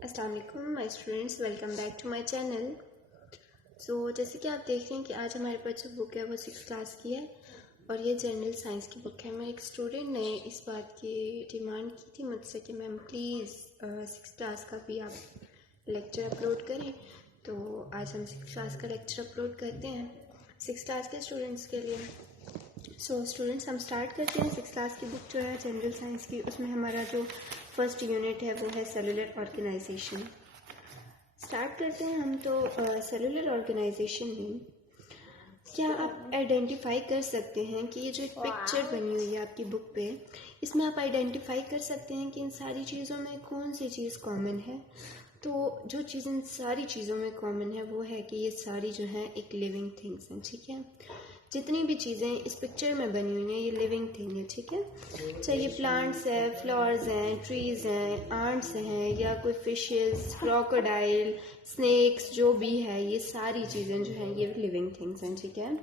अस्सलाम वालेकुम my students, welcome back to my channel. जैसे कि आप देख रहे हैं कि आज हमारे पास जो बुक है वो 6th क्लास की है और ये जनरल साइंस की बुक है। मेरे एक स्टूडेंट ने इस बात की डिमांड की थी मुझसे कि मैम प्लीज़ 6th क्लास का भी आप लेक्चर अपलोड करें। तो आज हम 6th क्लास का लेक्चर अपलोड करते हैं 6th क्लास के स्टूडेंट्स के लिए। स्टूडेंट्स हम स्टार्ट करते हैं 6th क्लास की बुक जो है जनरल साइंस की। उसमें हमारा जो फर्स्ट यूनिट है वो है सेलुलर ऑर्गेनाइजेशन। स्टार्ट करते हैं हम। तो सेलुलर ऑर्गेनाइजेशन में क्या आप आइडेंटिफाई कर सकते हैं कि ये जो एक पिक्चर बनी हुई है आपकी बुक पे, इसमें आप आइडेंटिफाई कर सकते हैं कि इन सारी चीज़ों में कौन सी चीज़ कॉमन है। तो जो चीज़ इन सारी चीज़ों में कॉमन है वो है कि ये सारी जो हैं एक लिविंग थिंग्स हैं, ठीक है। जितनी भी चीज़ें इस पिक्चर में बनी हुई हैं ये लिविंग थिंग है, ठीक है। चाहे ये प्लांट्स है, फ्लावर्स हैं, ट्रीज़ हैं, आंट्स हैं या कोई फिशेस, क्रोकोडाइल, स्नेक्स, जो भी है ये सारी चीज़ें जो हैं ये लिविंग थिंग्स हैं, ठीक है।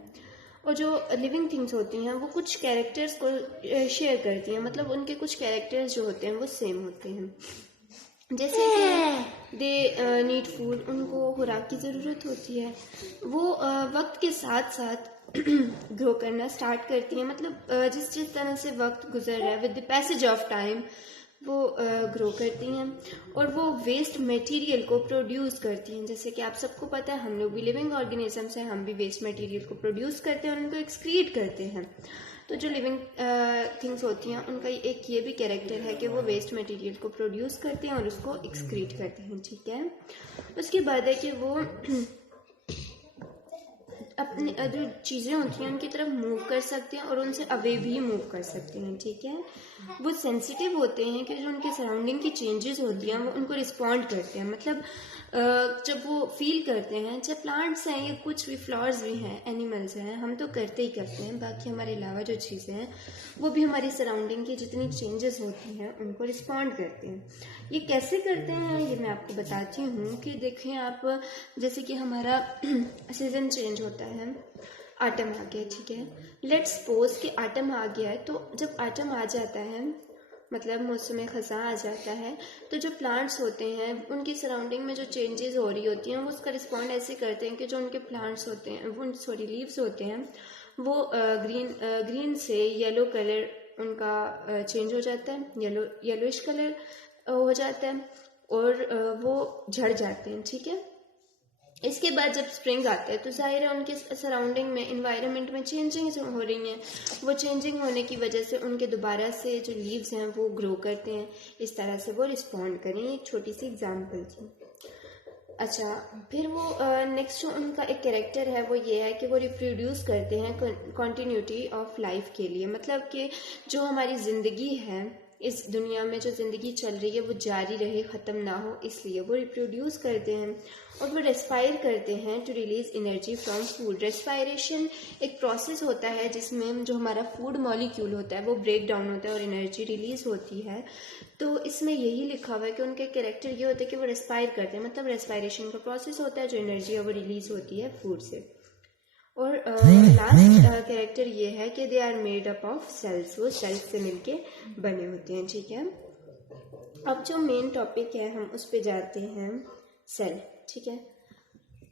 और जो लिविंग थिंग्स होती हैं वो कुछ कैरेक्टर्स को शेयर करती हैं, मतलब उनके कुछ कैरेक्टर्स जो होते हैं वो सेम होते हैं। जैसे कि दे नीड फूड, उनको खुराक की ज़रूरत होती है। वो वक्त के साथ साथ ग्रो करना स्टार्ट करती हैं, मतलब जिस जिस तरह से वक्त गुजर रहा है with the passage of time वो ग्रो करती हैं और वो वेस्ट मटेरियल को प्रोड्यूस करती हैं। जैसे कि आप सबको पता है हम लोग भी लिविंग ऑर्गेनिजम्स हैं, हम भी वेस्ट मटेरियल को प्रोड्यूस करते हैं और उनको एक्सक्रीट करते हैं। तो जो लिविंग थिंग्स होती हैं उनका एक ये भी कैरेक्टर है कि वो वेस्ट मटेरियल को प्रोड्यूस करते हैं और उसको एक्सक्रीट करते हैं, ठीक है। उसके बाद है कि वो अपनी जो चीज़ें होती हैं उनकी तरफ मूव कर सकते हैं और उनसे अवे भी मूव कर सकते हैं, ठीक है। वो सेंसिटिव होते हैं कि जो उनके सराउंडिंग की चेंजेस होती हैं वो उनको रिस्पॉन्ड करते हैं, मतलब जब वो फील करते हैं। चाहे प्लांट्स हैं या कुछ भी फ्लावर्स भी हैं, एनिमल्स हैं, हम तो करते ही करते हैं। बाकी हमारे अलावा जो चीज़ें हैं वो भी हमारी सराउंडिंग की जितनी चेंजेस होती हैं उनको रिस्पॉन्ड करते हैं। ये कैसे करते हैं ये मैं आपको बताती हूँ कि देखें आप, जैसे कि हमारा सीज़न चेंज होता है, आटम आ गया, ठीक है। लेट्स सपोज कि आटम आ गया है, तो जब आटम आ जाता है मतलब मौसम ख़ज़ां आ जाता है, तो जो प्लांट्स होते हैं उनकी सराउंडिंग में जो चेंजेस हो रही होती हैं वो उसका रिस्पॉन्ड ऐसे करते हैं कि जो उनके प्लांट्स होते हैं वो लीव्स होते हैं वो ग्रीन से येलो कलर उनका चेंज हो जाता है, येलोइश कलर हो जाता है और वो झड़ जाते हैं, ठीक है। इसके बाद जब स्प्रिंग आता है तो जाहिर है उनके सराउंडिंग में इन्वायरमेंट में चेंजिंग हो रही हैं। वो चेंजिंग होने की वजह से उनके दोबारा से जो लीव्स हैं वो ग्रो करते हैं, इस तरह से वो रिस्पॉन्ड करें। एक छोटी सी एग्जांपल थी। अच्छा, फिर वो नेक्स्ट जो उनका एक कैरेक्टर है वो ये है कि वो रिप्रोड्यूस करते हैं कॉन्टीन्यूटी ऑफ लाइफ के लिए, मतलब कि जो हमारी ज़िंदगी है इस दुनिया में जो ज़िंदगी चल रही है वो जारी रहे, ख़त्म ना हो, इसलिए वो रिप्रोड्यूस करते हैं। और वो रेस्पायर करते हैं to release energy from food. Respiration एक प्रोसेस होता है जिसमें जो हमारा फूड मॉलिक्यूल होता है वो ब्रेक डाउन होता है और एनर्जी रिलीज होती है। तो इसमें यही लिखा हुआ है कि उनके कैरेक्टर ये होता है कि वो रेस्पायर करते हैं, मतलब रेस्पायरेशन का प्रोसेस होता है, जो एनर्जी है वो रिलीज होती है फूड से। और लास्ट कैरेक्टर ये है कि they are made up of cells, वो सेल्स से मिलके बने होते हैं, ठीक है। अब जो मेन टॉपिक है हम उस पर जाते हैं, सेल, ठीक है।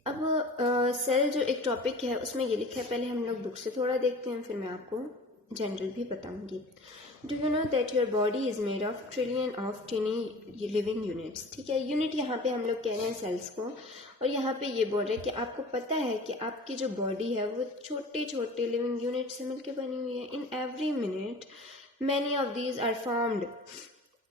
अब सेल जो एक टॉपिक है उसमें ये लिखा है, पहले हम लोग बुक से थोड़ा देखते हैं फिर मैं आपको जनरल भी बताऊंगी। Do you know that your body is made of trillion of टिनी living units, ठीक है। यूनिट यहाँ पे हम लोग कह रहे हैं सेल्स को, और यहाँ पे ये बोल रहे हैं कि आपको पता है कि आपकी जो बॉडी है वो छोटे छोटे लिविंग यूनिट से मिलकर बनी हुई है। In every minute many of these are formed,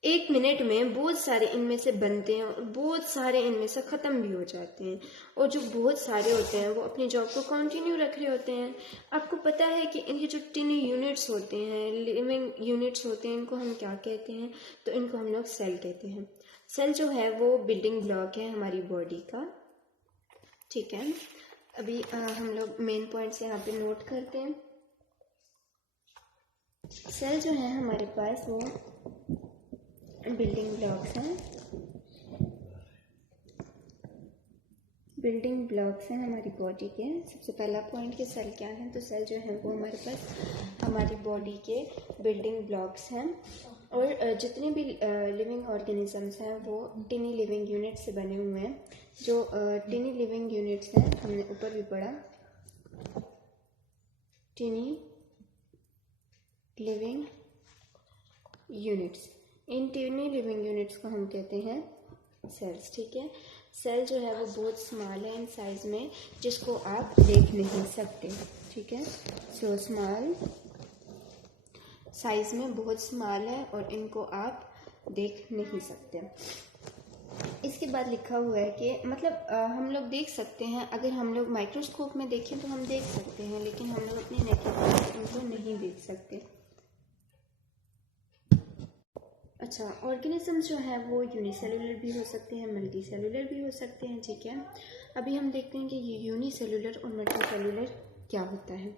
एक मिनट में बहुत सारे इनमें से बनते हैं और बहुत सारे इनमें से ख़त्म भी हो जाते हैं। और जो बहुत सारे होते हैं वो अपनी जॉब को कंटिन्यू रख रहे होते हैं। आपको पता है कि इनके जो टिनी यूनिट्स होते हैं, लिविंग यूनिट्स होते हैं, इनको हम क्या कहते हैं? तो इनको हम लोग सेल कहते हैं। सेल जो है वो बिल्डिंग ब्लॉक है हमारी बॉडी का, ठीक है। अभी हम लोग मेन पॉइंट्स यहाँ पे नोट करते हैं। सेल जो है हमारे पास वो बिल्डिंग ब्लॉक्स हैं, बिल्डिंग ब्लॉक्स हैं हमारी बॉडी के। सबसे पहला पॉइंट कि सेल क्या है, तो सेल जो है वो हमारे पास हमारी बॉडी के बिल्डिंग ब्लॉक्स हैं। और जितने भी लिविंग ऑर्गेनिजम्स हैं वो टिनी लिविंग यूनिट से बने हुए हैं। जो टिनी लिविंग यूनिट्स हैं हमने ऊपर भी पढ़ा, टिनी लिविंग यूनिट्स। इन टिनी लिविंग यूनिट्स को हम कहते हैं सेल्स। ठीक है, सेल जो है वो बहुत स्मॉल है इन साइज में, जिसको आप देख नहीं सकते। ठीक है, सो स्मॉल साइज में बहुत स्मॉल है और इनको आप देख नहीं सकते। इसके बाद लिखा हुआ है कि मतलब हम लोग देख सकते हैं, अगर हम लोग माइक्रोस्कोप में देखें तो हम देख सकते हैं, लेकिन हम लोग अपनी नेकेड आई से इनको नहीं देख सकते। अच्छा, ऑर्गेनिजम्स जो हैं वो यूनिसेलुलर भी हो सकते हैं, मल्टी सेलुलर भी हो सकते हैं। ठीक है, अभी हम देखते हैं कि ये यूनिसेलुलर और मल्टी सेलुलर क्या होता है।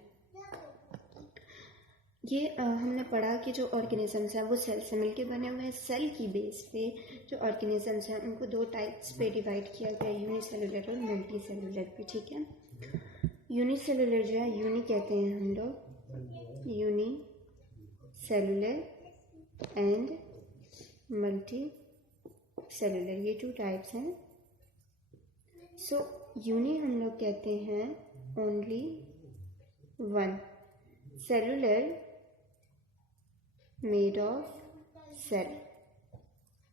ये हमने पढ़ा कि जो ऑर्गेनिजम्स हैं वो सेल से मिलके बने हुए हैं। सेल की बेस पे जो ऑर्गेनिजम्स हैं उनको दो टाइप्स पे डिवाइड किया गया है, यूनिसेलुलर और मल्टी सेलुलर पे। ठीक है, यूनिसेलुलर जो है, यूनि कहते हैं हम लोग, unicellular and multicellular, ये टू टाइप्स हैं। सो यूनी हम लोग कहते हैं only one, cellular made of cell.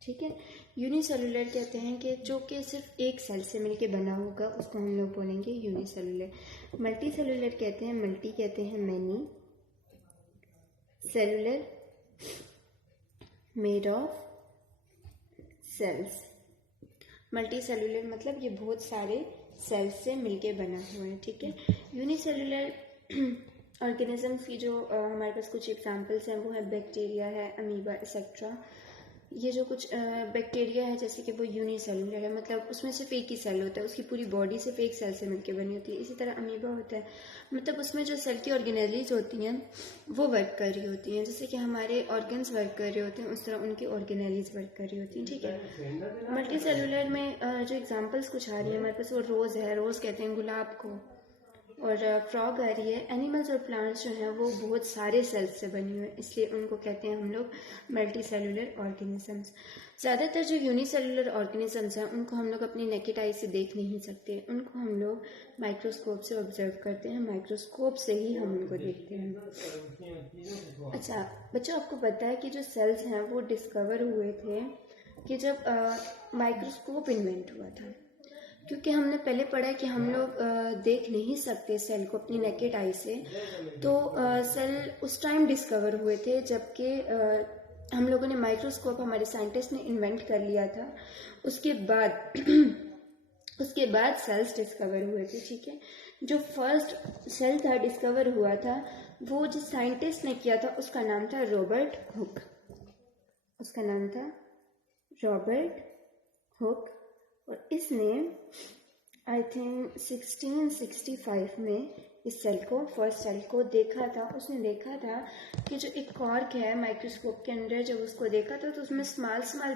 ठीक है, यूनिसेलुलर कहते हैं कि जो कि सिर्फ एक सेल से मिलके बना होगा, उसको हम लोग बोलेंगे यूनिसेलुलर। मल्टी सेलुलर कहते हैं, मल्टी कहते हैं many, cellular made of cells. Multicellular मतलब ये बहुत सारे सेल्स से मिलके बना हुआ है। ठीक है, यूनिसेलुलर ऑर्गेनिजम्स की जो हमारे पास कुछ एग्जांपल्स हैं वो है बैक्टीरिया है, अमीबा एक्सेट्रा। ये जो कुछ बैक्टीरिया है जैसे कि वो यूनिसेलुलर है, मतलब उसमें सिर्फ एक ही सेल होता है, उसकी पूरी बॉडी सिर्फ एक सेल से मिलकर बनी होती है। इसी तरह अमीबा होता है, मतलब उसमें जो सेल की ऑर्गेनेलीज होती हैं वो वर्क कर रही होती हैं, जैसे कि हमारे ऑर्गन्स वर्क कर रहे होते हैं उस तरह उनकी ऑर्गेनेलीज वर्क कर रही होती हैं। ठीक है, मल्टी सेलुलर में जो एग्जाम्पल्स कुछ आ रही है हमारे पास, वो रोज़ है, रोज़ कहते हैं गुलाब को, और फ्रॉग आ रही है। एनिमल्स और प्लांट्स जो हैं वो बहुत सारे सेल्स से बने हुए हैं, इसलिए उनको कहते हैं हम लोग मल्टी सेलुलर ऑर्गेनिजम्स। ज़्यादातर जो यूनिसेलुलर ऑर्गेनिजम्स हैं उनको हम लोग अपनी नेकेड आई से देख नहीं सकते, उनको हम लोग माइक्रोस्कोप से ऑब्जर्व करते हैं, माइक्रोस्कोप से ही हम उनको देखते हैं। अच्छा बच्चों, आपको पता है कि जो सेल्स हैं वो डिस्कवर हुए थे कि जब माइक्रोस्कोप इन्वेंट हुआ था, क्योंकि हमने पहले पढ़ा है कि हम लोग देख नहीं सकते सेल को अपनी नेकेड आई से, तो सेल उस टाइम डिस्कवर हुए थे जबकि हम लोगों ने माइक्रोस्कोप, हमारे साइंटिस्ट ने इन्वेंट कर लिया था। उसके बाद सेल्स डिस्कवर हुए थे। ठीक है, जो फर्स्ट सेल था डिस्कवर हुआ था वो जिस साइंटिस्ट ने किया था उसका नाम था रॉबर्ट हुक। उसका नाम था रॉबर्ट हुक, और इसने आई थिंक 1665 में इस सेल को, फर्स्ट सेल को देखा था। उसने देखा था कि जो एक कॉर्क है माइक्रोस्कोप के अंदर, जब उसको देखा था तो उसमें स्मॉल स्मॉल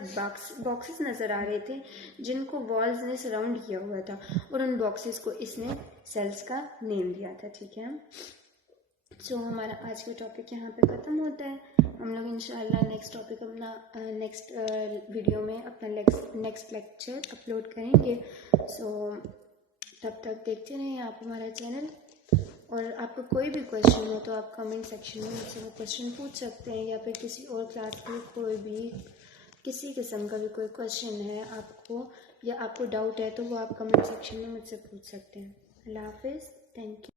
बॉक्सेस नज़र आ रहे थे जिनको वॉल्स ने सराउंड किया हुआ था, और उन बॉक्सेस को इसने सेल्स का नेम दिया था। ठीक है, सो हमारा आज का टॉपिक यहाँ पे ख़त्म होता है। हम लोग इंशाल्लाह नेक्स्ट टॉपिक अपना नेक्स्ट वीडियो में अपना नेक्स्ट लेक्चर अपलोड करेंगे। सो तब तक देखते रहें आप हमारा चैनल, और आपको कोई भी क्वेश्चन हो तो आप कमेंट सेक्शन में मुझसे वो क्वेश्चन पूछ सकते हैं, या फिर किसी और क्लास के कोई भी किसी किस्म का भी कोई क्वेश्चन है आपको, या आपको डाउट है तो वो आप कमेंट सेक्शन में मुझसे पूछ सकते हैं। अल्लाह हाफिज़, थैंक यू।